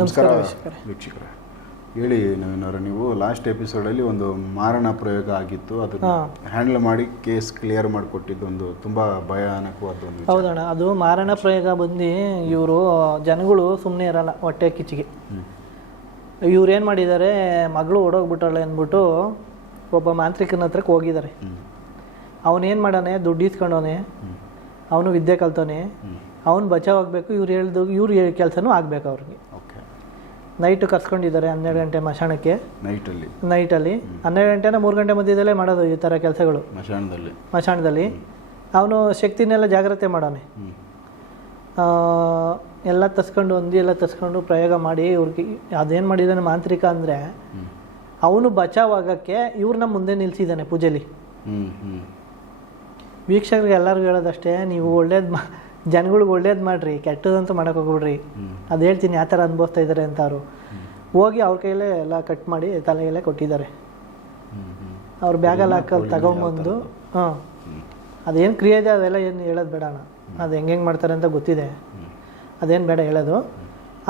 ನಮಸ್ಕಾರ ವೀಕ್ಷಕರೇ. ಹೇಳಿ ನವೀನವರ, ನೀವು ಲಾಸ್ಟ್ ಎಪಿಸೋಡಲ್ಲಿ ಒಂದು ಮಾರಣ ಪ್ರಯೋಗ ಆಗಿತ್ತು, ಅದನ್ನು ಹ್ಯಾಂಡಲ್ ಮಾಡಿ ಕೇಸ್ ಕ್ಲಿಯರ್ ಮಾಡಿಕೊಟ್ಟಿದ್ದು ಒಂದು ತುಂಬ ಭಯಾನಕವಾದ ಒಂದು. ಹೌದಣ್ಣ, ಅದು ಮಾರಣ ಪ್ರಯೋಗ ಬಂದು ಇವರು ಜನಗಳು ಸುಮ್ಮನೆ ಇರಲ್ಲ, ಹೊಟ್ಟೆ ಕಿಚ್ಚಿಗೆ. ಇವ್ರು ಏನು ಮಾಡಿದ್ದಾರೆ, ಮಗಳು ಓಡೋಗ್ಬಿಟ್ಟಾಳೆ ಅಂದ್ಬಿಟ್ಟು ಒಬ್ಬ ಮಾಂತ್ರಿಕನ ಹತ್ರಕ್ಕೆ ಹೋಗಿದ್ದಾರೆ. ಅವನೇನು ಮಾಡಾನೆ, ದುಡ್ಡು ಇಸ್ಕೊಂಡವನೆ, ಅವನು ವಿದ್ಯೆ ಕಲ್ತವನೆ, ಅವನು ಬಚಾವಾಗಬೇಕು, ಇವ್ರು ಕೆಲಸನೂ ಆಗಬೇಕು ಅವ್ರಿಗೆ. ನೈಟು ಕರ್ಸ್ಕೊಂಡಿದ್ದಾರೆ 12 ಗಂಟೆ ಮಶಾಣಕ್ಕೆ. ನೈಟಲ್ಲಿ 12 ಗಂಟೆನ 3 ಗಂಟೆ ಮಧ್ಯದಲ್ಲೇ ಮಾಡೋದು ಈ ಥರ ಕೆಲಸಗಳು ಮಶಾಣದಲ್ಲಿ. ಅವನು ಶಕ್ತಿನೆಲ್ಲ ಜಾಗ್ರತೆ ಮಾಡೋನೆ, ಎಲ್ಲ ತಸ್ಕೊಂಡು ಎಲ್ಲ ತಸ್ಕೊಂಡು ಪ್ರಯೋಗ ಮಾಡಿ ಇವ್ರಿಗೆ ಅದೇನು ಮಾಡಿದ್ದಾನೆ ಮಾಂತ್ರಿಕ ಅಂದರೆ, ಅವನು ಬಚಾವಾಗಕ್ಕೆ ಇವ್ರನ್ನ ಮುಂದೆ ನಿಲ್ಲಿಸಿದ್ದಾನೆ ಪೂಜೆಲಿ. ವೀಕ್ಷಕರಿಗೆ ಎಲ್ಲರಿಗೂ ಹೇಳೋದಷ್ಟೇ, ನೀವು ಜನಗಳಿಗೆ ಒಳ್ಳೇದು ಮಾಡಿರಿ, ಕೆಟ್ಟದಂತೂ ಮಾಡೋಕೆ ಹೋಗ್ಬಿಡ್ರಿ. ಅದು ಹೇಳ್ತೀನಿ ಯಾವ ಥರ ಅನುಭವಿಸ್ತಾ ಇದ್ದಾರೆ ಅಂತ. ಅವರು ಹೋಗಿ ಅವ್ರ ಕೈಯಲ್ಲೇ ಎಲ್ಲ ಕಟ್ ಮಾಡಿ ತಲೆಯಲ್ಲೇ ಕೊಟ್ಟಿದ್ದಾರೆ. ಅವ್ರ ಬ್ಯಾಗಲ್ಲಿ ಹಾಕಲ್ಲಿ ತಗೊಂಬಂದು ಅದೇನು ಕ್ರಿಯೆ ಇದೆ ಅದೆಲ್ಲ ಏನು ಹೇಳೋದು ಬೇಡ ಅಣ್ಣ, ಅದು ಹೆಂಗೆ ಮಾಡ್ತಾರೆ ಅಂತ ಗೊತ್ತಿದೆ, ಅದೇನು ಬೇಡ ಹೇಳೋದು.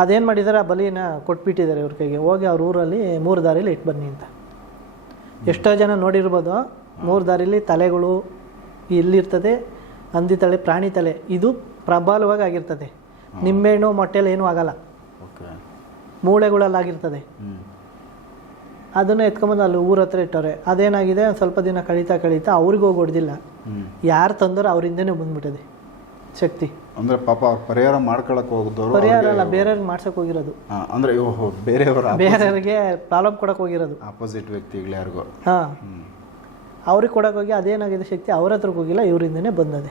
ಅದೇನು ಮಾಡಿದ್ದಾರೆ, ಆ ಬಲಿನ ಕೊಟ್ಬಿಟ್ಟಿದ್ದಾರೆ ಇವ್ರ ಕೈಗೆ. ಹೋಗಿ ಅವ್ರ ಊರಲ್ಲಿ 3 ದಾರಿಲಿ ಇಟ್ಟು ಬನ್ನಿ ಅಂತ. ಎಷ್ಟೋ ಜನ ನೋಡಿರ್ಬೋದು, 3 ದಾರಿಲಿ ತಲೆಗಳು ಇಲ್ಲಿರ್ತದೆ, ಹಂದಿ ತಲೆ, ಪ್ರಾಣಿ ತಲೆ, ಇದು ಪ್ರಬಲವಾಗಿ ಆಗಿರ್ತದೆ. ನಿಂಬೆಹಣ್ಣು ಮೊಟ್ಟೆಲಿ ಏನೂ ಆಗಲ್ಲ, ಮೂಳೆಗಳಲ್ಲಾಗಿರ್ತದೆ. ಅದನ್ನು ಎತ್ಕೊಂಬಂದು ಅಲ್ಲಿ ಊರ ಹತ್ರ ಇಟ್ಟವ್ರೆ. ಅದೇನಾಗಿದೆ, ಸ್ವಲ್ಪ ದಿನ ಕಳೀತಾ ಅವ್ರಿಗೆ ಹೋಗಿ ಹೊಡೆದಿಲ್ಲ, ಯಾರು ತಂದರೂ ಅವರಿಂದನೇ ಬಂದ್ಬಿಟ್ಟಿದೆ ಶಕ್ತಿ. ಅಂದ್ರೆ ಪಾಪ ಅವ್ರು ಪರಿಹಾರ ಮಾಡ್ಕೊಳಕ್ಕೆ ಹೋಗಿದ್ದವರು, ಪರಿಹಾರ ಅಲ್ಲ, ಬೇರೆಯವ್ರಿಗೆ ಮಾಡ್ಸಕ್ಕೆ ಹೋಗಿರೋದು. ಅಂದ್ರೆ ಬೇರೆಯವ್ರಿಗೆ ಪ್ರಾಬ್ಲಮ್ ಕೊಡಕ್ಕೆ ಹೋಗಿರೋದು, ಆಪೋಸಿಟ್ ವ್ಯಕ್ತಿಗಳು ಯಾರಿಗೋ. ಅವ್ರಿಗೆ ಕೊಡಕ್ಕೆ ಹೋಗಿ ಅದೇನಾಗಿದೆ ಶಕ್ತಿ ಅವ್ರ ಹತ್ರಕ್ಕೆ ಹೋಗಿಲ್ಲ, ಇವರಿಂದನೇ ಬಂದದೆ.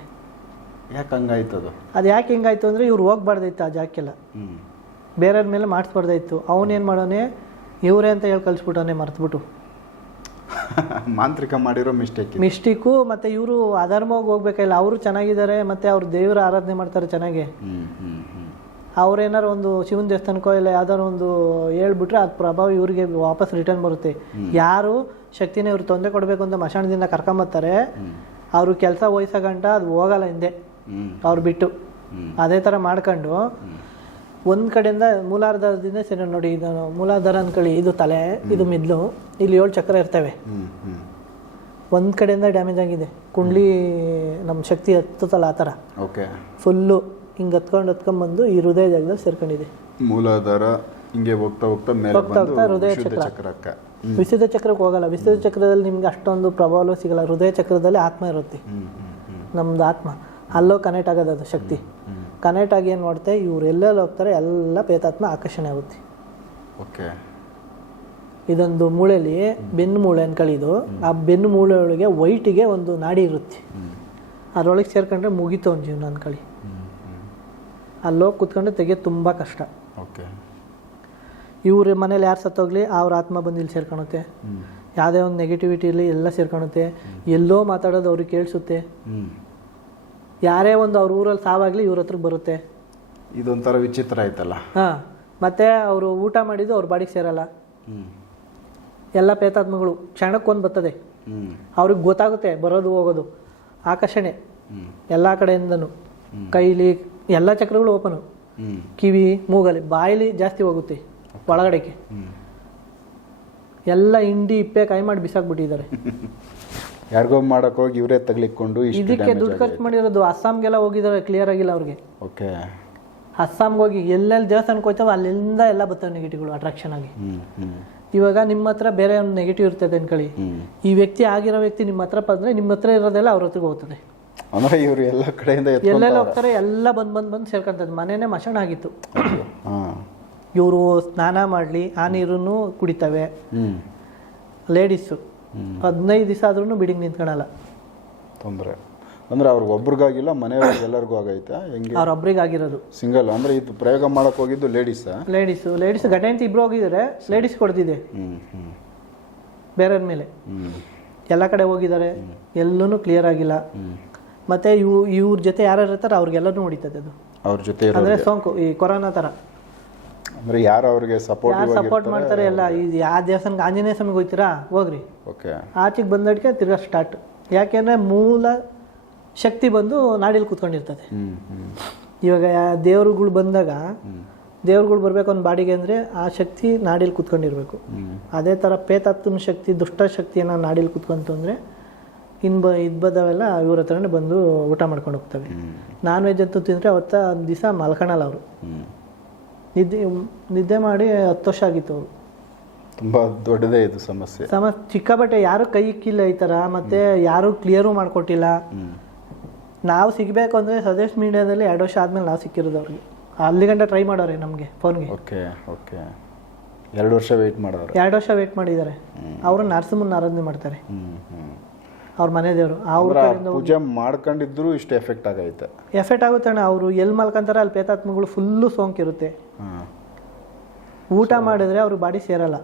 ಯಾಕೆ ಹಂಗಾಯ್ತದು? ಅದು ಯಾಕೆ ಹಿಂಗಾಯ್ತು ಅಂದರೆ, ಇವ್ರು ಹೋಗ್ಬಾರ್ದಾಯ್ತು ಆ ಜಾಗಕ್ಕೆಲ್ಲ, ಬೇರೆಯವ್ರ ಮೇಲೆ ಮಾಡಿಸ್ಬಾರ್ದಾಯ್ತು. ಅವನೇನು ಮಾಡೋನೆ, ಇವರೇ ಅಂತ ಹೇಳಿ ಕಳಿಸ್ಬಿಟ್ಟವನೇ ಮರ್ತ್ಬಿಟ್ಟು. ಮಾಂತ್ರಿಕ ಮಾಡಿರೋ ಮಿಸ್ಟೇಕು. ಮತ್ತು ಇವರು ಅಧರ್ಮವಾಗಿ ಹೋಗ್ಬೇಕಿಲ್ಲ, ಅವರು ಚೆನ್ನಾಗಿದ್ದಾರೆ, ಮತ್ತು ಅವ್ರು ದೇವರ ಆರಾಧನೆ ಮಾಡ್ತಾರೆ ಚೆನ್ನಾಗಿ. ಅವ್ರೇನಾರು ಒಂದು ಶಿವನ ದೇವಸ್ಥಾನಕ್ಕೋ ಇಲ್ಲ ಯಾವ್ದಾರು ಒಂದು ಹೇಳ್ಬಿಟ್ರೆ ಅದು ಪ್ರಭಾವ ಇವ್ರಿಗೆ ವಾಪಸ್ ರಿಟರ್ನ್ ಬರುತ್ತೆ. ಯಾರು ಶಕ್ತಿನ ಇವ್ರು ತೊಂದರೆ ಕೊಡಬೇಕು ಅಂತ ಮಶಾಣದಿಂದ ಕರ್ಕೊಂಬರ್ತಾರೆ, ಅವರು ಕೆಲಸ ವಹಿಸಗಂಟ ಅದು ಹೋಗಲ್ಲ ಹಿಂದೆ ಅವ್ರು ಬಿಟ್ಟು. ಅದೇ ಥರ ಮಾಡ್ಕೊಂಡು ಒಂದು ಕಡೆಯಿಂದ ಮೂಲಾಧಾರದಿಂದ ಸರಿ ನೋಡಿ, ಇದು ಮೂಲಾಧಾರ ಅನ್ಕೊಳ್ಳಿ, ಇದು ತಲೆ, ಇದು ಮಿದ್ಲು, ಇಲ್ಲಿ 7 ಚಕ್ರ ಇರ್ತವೆ. ಒಂದು ಕಡೆಯಿಂದ ಡ್ಯಾಮೇಜ್ ಆಗಿದೆ, ಕುಂಡ್ಲಿ ನಮ್ಮ ಶಕ್ತಿ ಹತ್ತುತ್ತಲ್ಲ ಆ ಥರ ಫುಲ್ಲು ಹಿಂಗೆ ಹತ್ಕೊಂಡ್ಬಂದು ಈ ಹೃದಯ ಜಾಗದಲ್ಲಿ ಸೇರ್ಕೊಂಡಿದೆ. ಮೂಲಾಧಾರ ಹಿಂಗೆ ಹೋಗ್ತಾ ಹೃದಯ ಚಕ್ರ. ವಿಶುದ್ಧ ಚಕ್ರಕ್ಕೆ ಹೋಗಲ್ಲ. ವಿಶುದ್ಧ ಚಕ್ರದಲ್ಲಿ ನಿಮ್ಗೆ ಅಷ್ಟೊಂದು ಪ್ರಭಾವ ಸಿಗಲ್ಲ. ಹೃದಯ ಚಕ್ರದಲ್ಲಿ ಆತ್ಮ ಇರುತ್ತೆ, ನಮ್ದು ಆತ್ಮ. ಅಲ್ಲೋ ಕನೆಕ್ಟ್ ಆಗೋದು ಅದು ಶಕ್ತಿ. ಕನೆಕ್ಟ್ ಆಗಿ ಏನು ಮಾಡುತ್ತೆ, ಇವ್ರು ಎಲ್ಲೆಲ್ಲಿ ಹೋಗ್ತಾರೆ ಎಲ್ಲ ಪ್ರೇತಾತ್ಮ ಆಕರ್ಷಣೆ ಆಗುತ್ತೆ. ಇದೊಂದು ಮೂಳೆಯಲ್ಲಿ ಬೆನ್ನು ಮೂಳೆ ಅನ್ಕೊಳ್ಳಿದು, ಆ ಬೆನ್ನು ಮೂಳೆ ಒಳಗೆ ವೈಟಿಗೆ ಒಂದು ನಾಡಿ ಇರುತ್ತೆ, ಅದರೊಳಗೆ ಸೇರ್ಕೊಂಡ್ರೆ ಮುಗೀತು ಒಂದು ಜೀವನ ಅನ್ಕೊಳ್ಳಿ. ಅಲ್ಲೋಗಿ ಕೂತ್ಕೊಂಡು ತೆಗೆಯೋದು ತುಂಬ ಕಷ್ಟ. ಇವ್ರ ಮನೇಲಿ ಯಾರು ಸತ್ತೋಗ್ಲಿ ಅವ್ರ ಆತ್ಮ ಬಂದು ಇಲ್ಲಿ ಸೇರ್ಕೊಳುತ್ತೆ. ಯಾವುದೇ ಒಂದು ನೆಗೆಟಿವಿಟಿ ಇರಲಿ ಎಲ್ಲ ಸೇರ್ಕೊಳುತ್ತೆ. ಎಲ್ಲೋ ಮಾತಾಡೋದು ಅವ್ರಿಗೆ ಕೇಳಿಸುತ್ತೆ. ಯಾರೇ ಒಂದು ಅವ್ರ ಊರಲ್ಲಿ ಸಾವಾಗಲಿ ಇವ್ರ ಹತ್ರಕ್ಕೆ ಬರುತ್ತೆ. ಇದೊಂಥರ ವಿಚಿತ್ರ ಆಯ್ತಲ್ಲ. ಮತ್ತು ಅವರು ಊಟ ಮಾಡಿದ್ದು ಅವ್ರ ಬಾಡಿಗೆ ಸೇರಲ್ಲ. ಎಲ್ಲ ಪ್ರೇತಾತ್ಮಗಳು ಕ್ಷಣಕ್ಕೊಂದು ಬರ್ತದೆ, ಅವ್ರಿಗೆ ಗೊತ್ತಾಗುತ್ತೆ ಬರೋದು ಹೋಗೋದು. ಆಕರ್ಷಣೆ ಎಲ್ಲ ಕಡೆಯಿಂದನೂ, ಕೈಲಿ ಎಲ್ಲ ಚಕ್ರಗಳು ಓಪನು, ಕಿವಿ ಮೂಗಲಿ ಬಾಯಿಲಿ ಜಾಸ್ತಿ ಹೋಗುತ್ತೆ ಒಳಗಡೆಗೆ. ಎಲ್ಲ ಹಿಂಡಿ ಇಪ್ಪೆ ಕೈ ಮಾಡಿ ಬಿಸಾಕ್ಬಿಟ್ಟಿದ್ದಾರೆ. ಯಾರಿಗೋ ಮಾಡಕ್ ಹೋಗಿ ಇವರೇ ತಗ್ಲಿಕ್ಕೊಂಡು ಇದಕ್ಕೆ ದುಡ್ಡು ಖರ್ಚು ಮಾಡಿರೋದು. ಅಸ್ಸಾಂಗೆಲ್ಲ ಹೋಗಿದ್ದಾರೆ, ಕ್ಲಿಯರ್ ಆಗಿಲ್ಲ ಅವ್ರಿಗೆ. ಅಸ್ಸಾಂಗೆ ಹೋಗಿ ಎಲ್ಲೆಲ್ಲಿ ದೇವಸ್ಥಾನಕ್ಕೆ ಹೋಗ್ತಾವೆ ಅಲ್ಲಿಂದ ಎಲ್ಲ ಬರ್ತವೆ ನೆಗೆಟಿವ್ಗಳು ಅಟ್ರಾಕ್ಷನ್ ಆಗಿ. ಇವಾಗ ನಿಮ್ಮ ಹತ್ರ ಬೇರೆ ಒಂದು ನೆಗೆಟಿವ್ ಇರ್ತದೆ ಅನ್ಕೊಳ್ಳಿ, ಈ ವ್ಯಕ್ತಿ ಆಗಿರೋ ವ್ಯಕ್ತಿ ನಿಮ್ಮ ಹತ್ರ ಬಂದ್ರೆ ನಿಮ್ಮ ಹತ್ರ ಇರೋದೆಲ್ಲ ಅವ್ರ ಹತ್ರಕ್ಕೆ ಹೋಗ್ತದೆ. ಇವರು ಎಲ್ಲ ಕಡೆಯಿಂದ ಎಲ್ಲೆಲ್ಲ ಹೋಗ್ತಾರೆ, ಎಲ್ಲ ಬಂದು ಸೇರ್ಕೊಂತದ್ದು. ಮನೇನೆ ಮಶಾಣ ಆಗಿತ್ತು. ಇವರು ಸ್ನಾನ ಮಾಡಲಿ ಆ ನೀರನ್ನು ಕುಡಿತವೆ. ಲೇಡೀಸು 15 ದಿವಸ ಆದ್ರೂ ಬಿಡಿಂಗ್ ನಿಂತ್ಕೊಳಲ್ಲ. ತೊಂದರೆ ಅಂದ್ರೆ ಅವ್ರಿಗೆ ಒಬ್ರಿಗಾಗಿಲ್ಲ, ಮನೆಯವ್ರಿಗೆ ಎಲ್ಲರಿಗೂ ಆಗೈತಾ? ಹೆಂಗೆ? ಅವ್ರೊಬ್ರಿಗೆ ಆಗಿರೋದು ಸಿಂಗಲ್. ಅಂದ್ರೆ ಇದು ಪ್ರಯೋಗ ಮಾಡಕ್ ಹೋಗಿದ್ದು ಲೇಡೀಸ್ ಗಂಟೆ ಅಂತ ಇಬ್ರು ಹೋಗಿದ್ದಾರೆ. ಲೇಡೀಸ್ ಕೊಡ್ತಿದೆ ಬೇರೆಯವ್ರ ಮೇಲೆ. ಎಲ್ಲ ಕಡೆ ಹೋಗಿದ್ದಾರೆ, ಎಲ್ಲೂ ಕ್ಲಿಯರ್ ಆಗಿಲ್ಲ. ಮತ್ತೆ ಇವ್ರ ಜೊತೆ ಯಾರು ಇರ್ತಾರೆ ಅವ್ರಿಗೆಲ್ಲರೂ ಹೊಡಿತದೆ ಅದು. ಅವ್ರ ಜೊತೆ ಅಂದ್ರೆ ಸೋಂಕು, ಈ ಕೊರೋನಾ ತರ. ಅಂದ್ರೆ ಯಾರು ಅವ್ರಿಗೆ ಸಪೋರ್ಟ್ ಮಾಡ್ತಾರೆ ಎಲ್ಲ. ಯಾವ ದೇವಸ್ಥಾನಕ್ಕೆ ಆಂಜನೇಯ ಸ್ವಾಮಿಗೆ ಹೋಗ್ತೀರಾ ಹೋಗ್ರಿ, ಆಚೆಗೆ ಬಂದಡ್ಕೆ ತಿರ್ಗಾ ಸ್ಟಾರ್ಟ್. ಯಾಕೆಂದ್ರೆ ಮೂಲ ಶಕ್ತಿ ಬಂದು ನಾಡಿಲಿ ಕೂತ್ಕೊಂಡಿರ್ತದೆ. ಇವಾಗ ದೇವರುಗಳು ಬಂದಾಗ ದೇವ್ರುಗಳು ಬರಬೇಕು ಒಂದು ಬಾಡಿಗೆ ಅಂದರೆ ಆ ಶಕ್ತಿ ನಾಡಿಲಿ ಕೂತ್ಕೊಂಡಿರ್ಬೇಕು. ಅದೇ ಥರ ಪ್ರೇತಾತ್ಮನ ಶಕ್ತಿ, ದುಷ್ಟ ಶಕ್ತಿಯನ್ನು ನಾಡಿಲಿ ಕೂತ್ಕೊಂತು ಅಂದರೆ ಇದ್ಬದವೆಲ್ಲ ಇವ್ರ ಹತ್ರನೇ ಬಂದು ಊಟ ಮಾಡ್ಕೊಂಡು ಹೋಗ್ತವೆ. ನಾನ್ ವೆಜ್ ಅಂತೂ ತಿಂದರೆ ಅವತ್ತ ಒಂದು ದಿವಸ ಮಲ್ಕೊಳಲ್ಲ ಅವರು. ನಿದ್ದೆ ಮಾಡಿ 10 ವರ್ಷ ಆಗಿತ್ತು ಅವರು. ತುಂಬ ದೊಡ್ಡದೇ ಇದು ಸಮಸ್ಯೆ. ಚಿಕ್ಕಾಬಟ್ಟೆ ಯಾರು ಕೈ ಇಕ್ಕಿಲ್ಲ ಈ ಥರ, ಮತ್ತು ಯಾರೂ ಕ್ಲಿಯರು ಮಾಡಿಕೊಟ್ಟಿಲ್ಲ. ನಾವು ಸಿಗಬೇಕು ಅಂದರೆ ಸಜೆಸ್ಟ್ ಮೀಡಿಯಾದಲ್ಲಿ 2 ವರ್ಷ ಆದಮೇಲೆ ನಾವು ಸಿಕ್ಕಿರೋದು ಅವ್ರಿಗೆ. ಅಲ್ಲಿ ಗಂಟ ಟ್ರೈ ಮಾಡೋರೆ ನಮಗೆ ಫೋನ್ಗೆ. ಓಕೆ ಓಕೆ 2 ವರ್ಷ ವೆಯ್ಟ್ ಮಾಡೋರು. 2 ವರ್ಷ ವೆಯ್ಟ್ ಮಾಡಿದ್ದಾರೆ. ಅವರು ನರಸಿಂಹನ ಆರಾಧನೆ ಮಾಡ್ತಾರೆ, ಅವ್ರ ಮನೆ ದೇವರು. ಅವ್ರ ಪೂಜೆ ಮಾಡ್ಕೊಂಡಿದ್ರು ಇಷ್ಟು ಎಫೆಕ್ಟ್ ಆಗೈತೆ. ಎಫೆಕ್ಟ್ ಆಗುತ್ತೆ ಅಣ್ಣ. ಅವರು ಎಲ್ಲಿ ಮಲ್ಕೊಂತಾರೆ ಅಲ್ಲಿ ಪ್ರೇತಾತ್ಮಗಳು ಫುಲ್ಲು ಸೋಂಕಿರುತ್ತೆ. ಊಟ ಮಾಡಿದ್ರೆ ಅವ್ರ ಬಾಡಿ ಸೇರಲ್ಲ,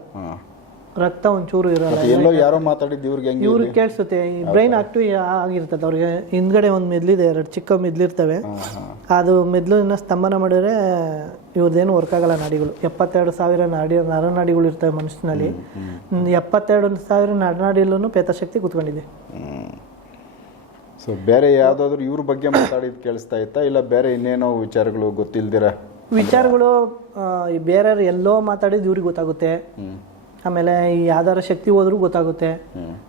ರಕ್ತ ಒಂಚೂರು ಇರಲ್ಲ. ಎಲ್ಲೋ ಯಾರೋ ಮಾತಾಡಿದ್ದು ಇವ್ರಿಗೆ ಕೇಳಿಸುತ್ತೆ. ಬ್ರೈನ್ ಆಕ್ಟಿವ್ ಆಗಿರ್ತದೆ ಅವ್ರಿಗೆ. ಹಿಂದ್ಗಡೆ ಒಂದು ಮೆದ್ಲಿದೆ, 2 ಚಿಕ್ಕ ಮೆದ್ಲಿರ್ತವೆ. ಅದು ಮೆದ್ಲನ್ನ ಸ್ತಂಭನ ಮಾಡಿದ್ರೆ ಇವ್ರದ್ದೇನು ವರ್ಕ್ ಆಗಲ್ಲ ನಾಡಿಗಳು. 72,000 ನರನಾಡಿಗಳು ಇರ್ತವೆ ಮನುಷ್ಯನಲ್ಲಿ. 72,000 ನರನಾಡಿಯಲ್ಲೂ ಪ್ರೇತಶಕ್ತಿ ಕೂತ್ಕೊಂಡಿದೆ. ಸೊ ಬೇರೆ ಯಾವುದಾದ್ರೂ ಇವ್ರ ಬಗ್ಗೆ ಮಾತಾಡಿದ್ದು ಕೇಳಿಸ್ತಾ ಇತ್ತಾ, ಇಲ್ಲ ಬೇರೆ ಇನ್ನೇನೋ ವಿಚಾರಗಳು ಗೊತ್ತಿಲ್ದಿರ ವಿಚಾರಗಳು ಬೇರೆಯವ್ರು ಎಲ್ಲೋ ಮಾತಾಡಿದ್ದು ಇವ್ರಿಗೆ ಗೊತ್ತಾಗುತ್ತೆ. ಆಮೇಲೆ ಈ ಯಾವ್ದಾರ ಶಕ್ತಿ ಹೋದ್ರೂ ಗೊತ್ತಾಗುತ್ತೆ,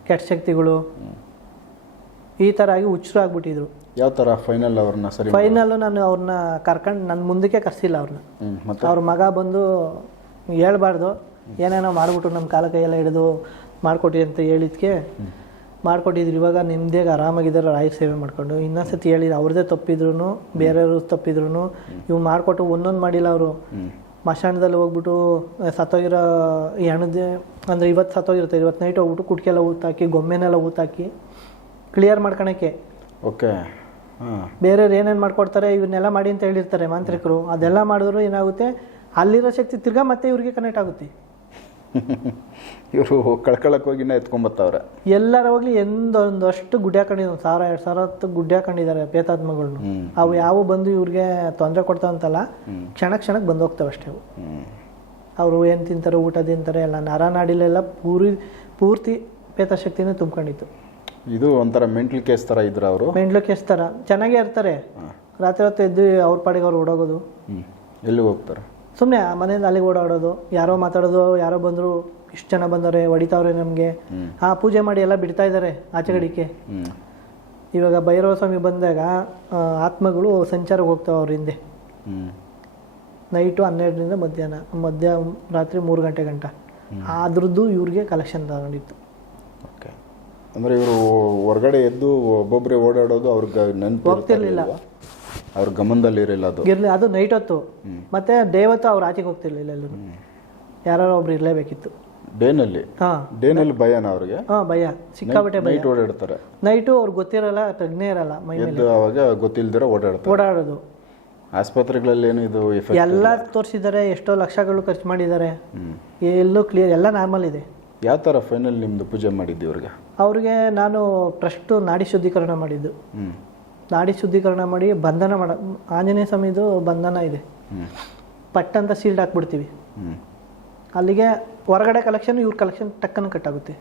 ಕೆಟ್ಟ ಶಕ್ತಿಗಳು ಈ ಥರ ಆಗಿ ಹುಚ್ಚರು ಆಗ್ಬಿಟ್ಟಿದ್ರು. ಯಾವ ಥರ ಫೈನಲ್ ಅವ್ರನ್ನ ಸರಿ? ಫೈನಲ್ ನಾನು ಅವ್ರನ್ನ ಕರ್ಕೊಂಡು ನನ್ನ ಮುಂದಕ್ಕೆ ಕರ್ಸಿಲ್ಲ ಅವ್ರನ್ನ. ಅವ್ರ ಮಗ ಬಂದು ಹೇಳ್ಬಾರ್ದು, ಏನೇನೋ ಮಾಡ್ಬಿಟ್ರು ನಮ್ಮ ಕಾಲ ಕೈಯೆಲ್ಲ ಹಿಡಿದು ಮಾಡಿಕೊಟ್ಟಿ ಅಂತ ಹೇಳಿದ್ಕೆ ಮಾಡಿಕೊಟ್ಟಿದ್ರು. ಇವಾಗ ನಿಮ್ಮದೇ ಆರಾಮಾಗಿದ್ದಾರೆ ರಾಯ ಸೇವೆ ಮಾಡ್ಕೊಂಡು. ಇನ್ನೊಂದ್ಸತಿ ಹೇಳಿದ್ರು ಅವ್ರದ್ದೇ ತಪ್ಪಿದ್ರು, ಬೇರೆಯವ್ರು ತಪ್ಪಿದ್ರು, ಇವು ಮಾಡಿಕೊಟ್ಟು ಒಂದೊಂದು ಮಾಡಿಲ್ಲ ಅವರು. ಮಶಾಣದಲ್ಲಿ ಹೋಗ್ಬಿಟ್ಟು ಸತ್ತೋಗಿರೋ ಹೆಣದೆ ಅಂದರೆ ಇವತ್ತು ಸತ್ತೋಗಿರುತ್ತೆ, ಇವತ್ತು ನೈಟ್ ಹೋಗ್ಬಿಟ್ಟು ಕುಟ್ಕೆಲ್ಲ ಊತಾಕಿ, ಗೊಮ್ಮೆನೆಲ್ಲ ಊತಾಕಿ ಕ್ಲಿಯರ್ ಮಾಡ್ಕೊಳಕ್ಕೆ. ಓಕೆ. ಬೇರೆಯವ್ರು ಏನೇನು ಮಾಡ್ಕೊಡ್ತಾರೆ ಇವನ್ನೆಲ್ಲ ಮಾಡಿ ಅಂತ ಹೇಳಿರ್ತಾರೆ ಮಾಂತ್ರಿಕರು. ಅದೆಲ್ಲ ಮಾಡಿದ್ರು ಏನಾಗುತ್ತೆ, ಅಲ್ಲಿರೋ ಶಕ್ತಿ ತಿರ್ಗಾ ಮತ್ತೆ ಇವ್ರಿಗೆ ಕನೆಕ್ಟ್ ಆಗುತ್ತೆ. ಇವರು ಕಳ್ಕೊಳಕ್ಕೆ ಹೋಗಿನ ಎತ್ಕೊಂಬತ್ತವ್ರೆ. ಎಲ್ಲರ ಹೋಗ್ಲಿ ಒಂದಷ್ಟು ಗುಡ್ಡೆ ಹಾಕೊಂಡಿದ್ರು, 1,000-2,000 ಗುಡ್ಡೆ ಹಾಕೊಂಡಿದ್ದಾರೆ ಪ್ರೇತಾತ್ಮಗಳನ್ನ. ಅವು ಯಾವ ಬಂದು ಇವ್ರಿಗೆ ತೊಂದರೆ ಕೊಡ್ತಾವಂತಲ್ಲ, ಕ್ಷಣಕ್ಕೆ ಬಂದು ಹೋಗ್ತಾವೆ ಅಷ್ಟೇ ಅವು. ಅವರು ಏನು ತಿಂತಾರೆ, ಊಟ ತಿಂತಾರೆ, ಎಲ್ಲ ನರನಾಡಿಲೆಲ್ಲ ಪೂರ್ತಿ ಪ್ರೇತಶಕ್ತಿನೇ ತುಂಬ್ಕೊಂಡಿತ್ತು. ಇದು ಒಂಥರ ಮೆಂಟಲ್ ಕೇಸ್ ಥರ ಇದ್ರು ಅವರು. ಮೆಂಟಲ್ ಕೇಸ್ ಥರ ಚೆನ್ನಾಗೇ ಇರ್ತಾರೆ. ರಾತ್ರಿ ಹೊತ್ತು ಎದ್ದು ಅವ್ರ ಪಾಡಿಗೆ ಅವ್ರು ಓಡೋಗೋದು. ಎಲ್ಲಿ ಹೋಗ್ತಾರೆ? ಸುಮ್ಮನೆ ಮನೆಯಿಂದ ಅಲ್ಲಿಗೆ ಓಡಾಡೋದು. ಯಾರೋ ಮಾತಾಡೋದು, ಯಾರೋ ಬಂದರು, ಇಷ್ಟು ಜನ ಬಂದವ್ರೆ, ಹೊಡಿತಾವ್ರೆ ನಮಗೆ, ಪೂಜೆ ಮಾಡಿ ಎಲ್ಲ ಬಿಡ್ತಾ ಇದ್ದಾರೆ ಆಚೆ ಕಡೆಗೆ. ಇವಾಗ ಭೈರವ ಸ್ವಾಮಿ ಬಂದಾಗ ಆತ್ಮಗಳು ಸಂಚಾರಕ್ಕೆ ಹೋಗ್ತಾವೆ ಅವ್ರ ಹಿಂದೆ. ನೈಟು 12ರಿಂದ ರಾತ್ರಿ 3 ಗಂಟೆ ಗಂಟ. ಅದ್ರದ್ದು ಇವ್ರಿಗೆ ಕಲೆಕ್ಷನ್ ತಗೊಂಡಿತ್ತು. ಓಕೆ. ಅಂದರೆ ಇವರು ಹೊರಗಡೆ ಎದ್ದು ಒಬ್ಬೊಬ್ಬರೇ ಓಡಾಡೋದು ಅವ್ರಿಗೆ ನೆನಪು ಹೋಗ್ತಿರ್ಲಿಲ್ಲ, ಅವ್ರ ಗಮನದಲ್ಲಿ ಇರಲಿಲ್ಲ. ಅದು ನೈಟ್ ಹೊತ್ತು. ಮತ್ತೆ ಡೇ ಹೊತ್ತು ಅವ್ರು ಆಚೆಗೆ ಹೋಗ್ತಿರ್ಲಿಲ್ಲ. ಎಲ್ಲೂ ಯಾರು ಒಬ್ರು ಇರಲೇಬೇಕಿತ್ತು. ಡೇನಲ್ಲಿ ಭಯನ ಅವ್ರಿಗೆ? ಭಯ, ಸಿಕ್ಕಾಬಟ್ಟೆ ಭಯ. ನೈಟ್ ಓಡಾಡ್ತಾರೆ. ನೈಟು ಅವ್ರಿಗೆ ಗೊತ್ತಿರಲ್ಲ, ಪ್ರಜ್ಞೆ ಇರಲ್ಲ ಮೈ ಮೇಲೆ. ಅವಾಗ ಗೊತ್ತಿಲ್ದಿರ ಓಡಾಡೋದು. ಆಸ್ಪತ್ರೆಗಳಲ್ಲಿ ಏನು ಇದು ಎಲ್ಲ ತೋರಿಸಿದ್ದಾರೆ, ಎಷ್ಟೋ ಲಕ್ಷಗಳು ಖರ್ಚು ಮಾಡಿದ್ದಾರೆ, ಎಲ್ಲೂ ಕ್ಲಿಯರ್, ಎಲ್ಲ ನಾರ್ಮಲ್ ಇದೆ. ಯಾವ ಥರ ಫೈನಲ್ ನಿಮ್ಮದು ಪೂಜೆ ಮಾಡಿದ್ದು ಇವ್ರಿಗೆ? ಅವ್ರಿಗೆ ನಾನು ಫಸ್ಟು ನಾಡಿ ಶುದ್ಧೀಕರಣ ಮಾಡಿದ್ದು. ನಾಡಿ ಶುದ್ಧೀಕರಣ ಮಾಡಿ ಬಂಧನ ಆಂಜನೇಯ ಸ್ವಾಮಿದು ಬಂಧನ ಇದೆ, ಪಟ್ಟಂತ ಸೀಲ್ಡ್ ಹಾಕ್ಬಿಡ್ತೀವಿ. ಅಲ್ಲಿಗೆ ಹೊರಗಡೆ ಕಲೆಕ್ಷನ್, ಇವ್ರ ಕಲೆಕ್ಷನ್ ಟಕ್ಕನ್ನು ಕಟ್ಟಾಗುತ್ತೆ.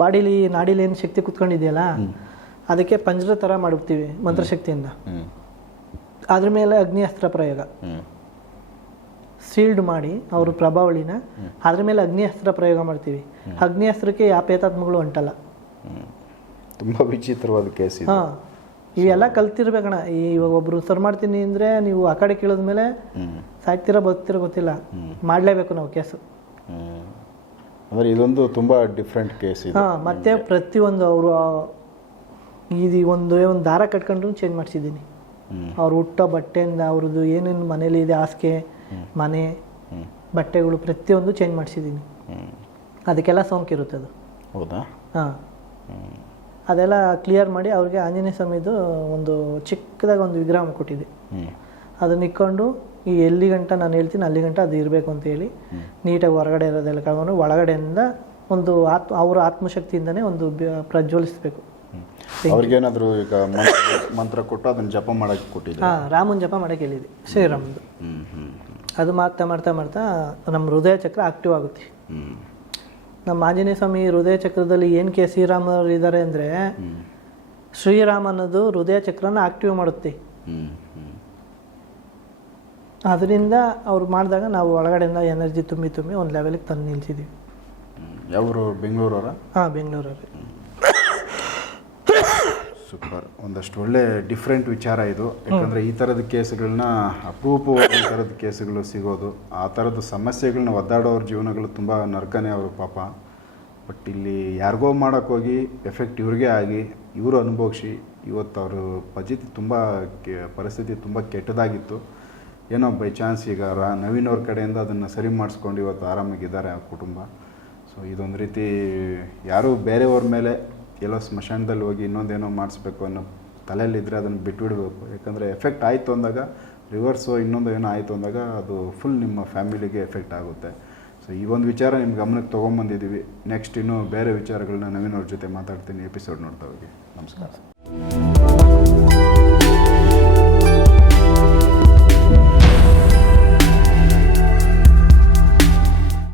ಬಾಡಿಲಿ ನಾಡಿಲಿ ಏನು ಶಕ್ತಿ ಕುತ್ಕೊಂಡಿದೆಯಲ್ಲ, ಅದಕ್ಕೆ ಪಂಜರ ಥರ ಮಾಡಿಬಿಡ್ತೀವಿ ಮಂತ್ರಶಕ್ತಿಯಿಂದ. ಅದ್ರ ಮೇಲೆ ಅಗ್ನಿ ಅಸ್ತ್ರ ಪ್ರಯೋಗ ಸೀಲ್ಡ್ ಮಾಡಿ ಅವ್ರ ಪ್ರಭಾವಳಿನ ಅದ್ರ ಮೇಲೆ ಅಗ್ನಿ ಅಸ್ತ್ರ ಪ್ರಯೋಗ ಮಾಡ್ತೀವಿ. ಅಗ್ನಿ ಅಸ್ತ್ರಕ್ಕೆ ಯಾವ ಪ್ರೇತಾತ್ಮಗಳು ಅಂಟಲ್ಲ. ತುಂಬ ವಿಚಿತ್ರವಾದ ಕೇಸ್. ಇವೆಲ್ಲ ಕಲ್ತಿರ್ಬೇಕಣ್ಣ. ಇವಾಗ ಒಬ್ರು ಸರ್ ಮಾಡ್ತೀನಿ ಅಂದರೆ ನೀವು ಆ ಕಡೆ ಕೇಳಿದ್ಮೇಲೆ ಸಾಯ್ತೀರಾ ಬದುಕ್ತೀರಾ ಗೊತ್ತಿಲ್ಲ, ಮಾಡಲೇಬೇಕು ನಾವು ಕೇಸು. ಅಂದರೆ ಇದೊಂದು ತುಂಬ ಡಿಫ್ರೆಂಟ್ ಕೇಸ್. ಮತ್ತೆ ಪ್ರತಿಯೊಂದು ಅವರು ಇದು ಒಂದು ದಾರ ಕಟ್ಕೊಂಡ್ರು ಚೇಂಜ್ ಮಾಡಿಸಿದ್ದೀನಿ. ಅವ್ರು ಹುಟ್ಟೋ ಬಟ್ಟೆಯಿಂದ ಅವ್ರದ್ದು ಏನೇನು ಮನೇಲಿ ಇದೆ, ಹಾಸಿಗೆ, ಮನೆ, ಬಟ್ಟೆಗಳು ಪ್ರತಿಯೊಂದು ಚೇಂಜ್ ಮಾಡಿಸಿದ್ದೀನಿ. ಅದಕ್ಕೆಲ್ಲ ಸೋಂಕಿರುತ್ತೆ ಅದು. ಹೌದಾ? ಅದೆಲ್ಲ ಕ್ಲಿಯರ್ ಮಾಡಿ ಅವ್ರಿಗೆ ಆಂಜನೇಯ ಸ್ವಾಮಿದು ಒಂದು ಚಿಕ್ಕದಾಗ ಒಂದು ವಿಗ್ರಹ ಕೊಟ್ಟಿದ್ದೆ. ಅದನ್ನ ಇಕ್ಕೊಂಡು ಈ ಎಲ್ಲಿ ಗಂಟ ನಾನು ಹೇಳ್ತೀನಿ ಅಲ್ಲಿ ಗಂಟ ಅದು ಇರಬೇಕು ಅಂತ ಹೇಳಿ ನೀಟಾಗಿ ಹೊರಗಡೆ ಇರೋದೆಲ್ಲ ಕಳ್ಕೊಂಡು ಒಳಗಡೆಯಿಂದ ಒಂದು ಅವರ ಆತ್ಮಶಕ್ತಿಯಿಂದನೇ ಒಂದು ಪ್ರಜ್ವಲಿಸಬೇಕು. ಅವ್ರಿಗೇನಾದರೂ ಈಗ ಮಂತ್ರ ಕೊಟ್ಟು ಅದನ್ನು ಜಪ ಮಾಡೋಕ್ಕೆ ಕೊಟ್ಟಿದ್ದೆ. ರಾಮನ ಜಪ ಮಾಡೋಕ್ಕೆ ಹೇಳಿದೆ, ಶ್ರೀರಾಮದು. ಅದು ಮಾಡ್ತಾ ಮಾಡ್ತಾ ಮಾಡ್ತಾ ನಮ್ಮ ಹೃದಯ ಚಕ್ರ ಆಕ್ಟಿವ್ ಆಗುತ್ತೆ. ನಮ್ಮ ಆಂಜನೇಯ ಸ್ವಾಮಿ ಹೃದಯ ಚಕ್ರದಲ್ಲಿ ಏನಕ್ಕೆ ಶ್ರೀರಾಮರು ಇದ್ದಾರೆ ಅಂದರೆ, ಶ್ರೀರಾಮ ಅನ್ನೋದು ಹೃದಯ ಚಕ್ರನ ಆಕ್ಟಿವ್ ಮಾಡುತ್ತೆ. ಅದರಿಂದ ಅವ್ರು ಮಾಡಿದಾಗ ನಾವು ಒಳಗಡೆಯಿಂದ ಎನರ್ಜಿ ತುಂಬಿ ಒಂದು ಲೆವೆಲಿಗೆ ತಂದು ನಿಲ್ಸಿದ್ದೀವಿ. ಯಾವರು ಬೆಂಗಳೂರವರ? ಹಾಂ, ಬೆಂಗಳೂರಲ್ಲಿ. ಸೂಪರ್. ಒಂದಷ್ಟು ಒಳ್ಳೆ ಡಿಫ್ರೆಂಟ್ ವಿಚಾರ ಇದು. ಯಾಕಂದರೆ ಈ ಥರದ ಕೇಸ್ಗಳನ್ನ ಅಪರೂಪವಾಗಿ ಈ ಥರದ ಕೇಸುಗಳು ಸಿಗೋದು, ಆ ಥರದ ಸಮಸ್ಯೆಗಳನ್ನ ಒದ್ದಾಡೋರ ಜೀವನಗಳು ತುಂಬ ನರಕನೇ ಅವರು ಪಾಪ. ಬಟ್ ಇಲ್ಲಿ ಯಾರಿಗೋ ಮಾಡೋಕ್ಕೋಗಿ ಎಫೆಕ್ಟ್ ಇವ್ರಿಗೆ ಆಗಿ ಇವರು ಅನುಭವಿಸಿ ಇವತ್ತು ಅವರು ಪರಿಸ್ಥಿತಿ ತುಂಬ ಕೆಟ್ಟದಾಗಿತ್ತು. ಏನೋ ಬೈ ಚಾನ್ಸ್ ಈಗ ನವೀನ್ ಅವ್ರ ಕಡೆಯಿಂದ ಅದನ್ನು ಸರಿ ಮಾಡಿಸ್ಕೊಂಡು ಇವತ್ತು ಆರಾಮಾಗಿದ್ದಾರೆ ಆ ಕುಟುಂಬ. ಸೊ ಇದೊಂದು ರೀತಿ ಯಾರೂ ಬೇರೆಯವ್ರ ಮೇಲೆ ಎಲ್ಲೋ ಸ್ಮಶಾನದಲ್ಲಿ ಹೋಗಿ ಇನ್ನೊಂದೇನೋ ಮಾಡಿಸ್ಬೇಕು ಅನ್ನೋ ತಲೆಯಲ್ಲಿದ್ದರೆ ಅದನ್ನು ಬಿಟ್ಬಿಡಬೇಕು. ಯಾಕಂದರೆ ಎಫೆಕ್ಟ್ ಆಯಿತು ಅಂದಾಗ ರಿವರ್ಸು ಇನ್ನೊಂದು ಏನೋ ಆಯಿತು ಅಂದಾಗ ಅದು ಫುಲ್ ನಿಮ್ಮ ಫ್ಯಾಮಿಲಿಗೆ ಎಫೆಕ್ಟ್ ಆಗುತ್ತೆ. ಸೊ ಈ ಒಂದು ವಿಚಾರ ನಿಮ್ಮ ಗಮನಕ್ಕೆ ತೊಗೊಂಬಂದಿದ್ದೀವಿ. ನೆಕ್ಸ್ಟ್ ಇನ್ನೂ ಬೇರೆ ವಿಚಾರಗಳನ್ನ ನವೀನ್ ಅವ್ರ ಜೊತೆ ಮಾತಾಡ್ತೀನಿ. ಎಪಿಸೋಡ್ ನೋಡ್ತಾ ಹೋಗಿ. ನಮಸ್ಕಾರ.